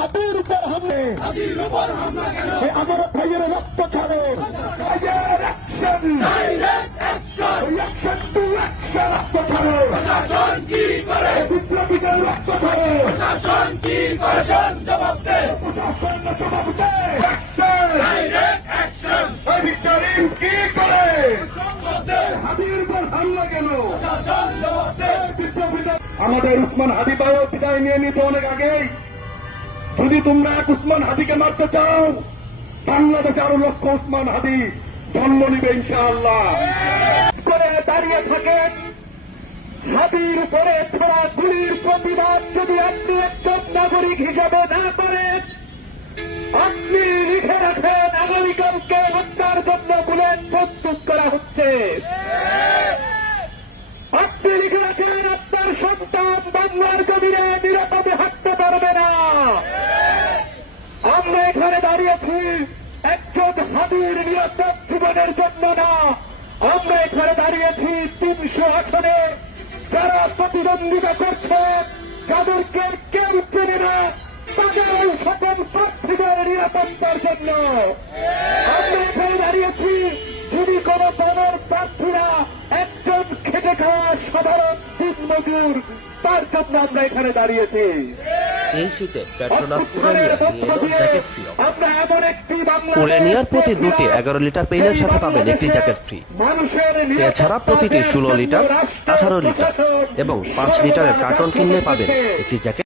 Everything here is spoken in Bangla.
হাতির উপর হামলে আমার ভাইয়ের রক্ত ছাড়ে রক্ত ছাড়ে বিপ্লবীদের রক্ত ছাড়ে জবাব দে কি করে হাতির উপর হামলা কেন আমাদের উসমান হাদি ভাইও বিদায় নিয়ে নিতে অনেক আগেই। যদি তোমরা এক উসমান হাদিকে মারতে চাও, বাংলাদেশে আরো লক্ষ উসমান হাদি জন্ম নিবে ইনশাআল্লাহ। করে দাঁড়িয়ে থাকেন হাদির উপরে ছোড়া গুলির প্রতিবাদ যদি আপনি একজন নাগরিক হিসাবে না করেন, আপনি লিখে রাখেন আগামীকালকে হত্যার জন্য বুলেট প্রস্তুত করা হচ্ছে। আপনি লিখে রাখেন আপনার সন্তান বাংলার জমিনে নিরাপদে হাঁটতে পারবে না। আমরা এখানে দাঁড়িয়েছি একজন হাদির নিরাপদ জীবনের জন্য না, আমরা এখানে দাঁড়িয়েছি 300 আসনে যারা প্রতিদ্বন্দ্বিতা করছে, যাদেরকে কেউ চেনে না, তাদের সকল প্রার্থীদের নিরাপত্তার জন্য। আমরা এখানে দাঁড়িয়েছি যদি কোন দলের প্রার্থীরা একজন খেটে খাওয়া সাধারণ দিনমজুর, তার জন্য আমরা এখানে দাঁড়িয়েছি। এই শীতে পেট্রোনাস উরেনিয়ার প্রতি দুটি 11 লিটার পেইনের সাথে পাবেন একটি জ্যাকেট ফ্রি। এছাড়া প্রতিটি 16 লিটার, 18 লিটার এবং 5 লিটারের কার্টন কিনলে পাবেন একটি জ্যাকেট।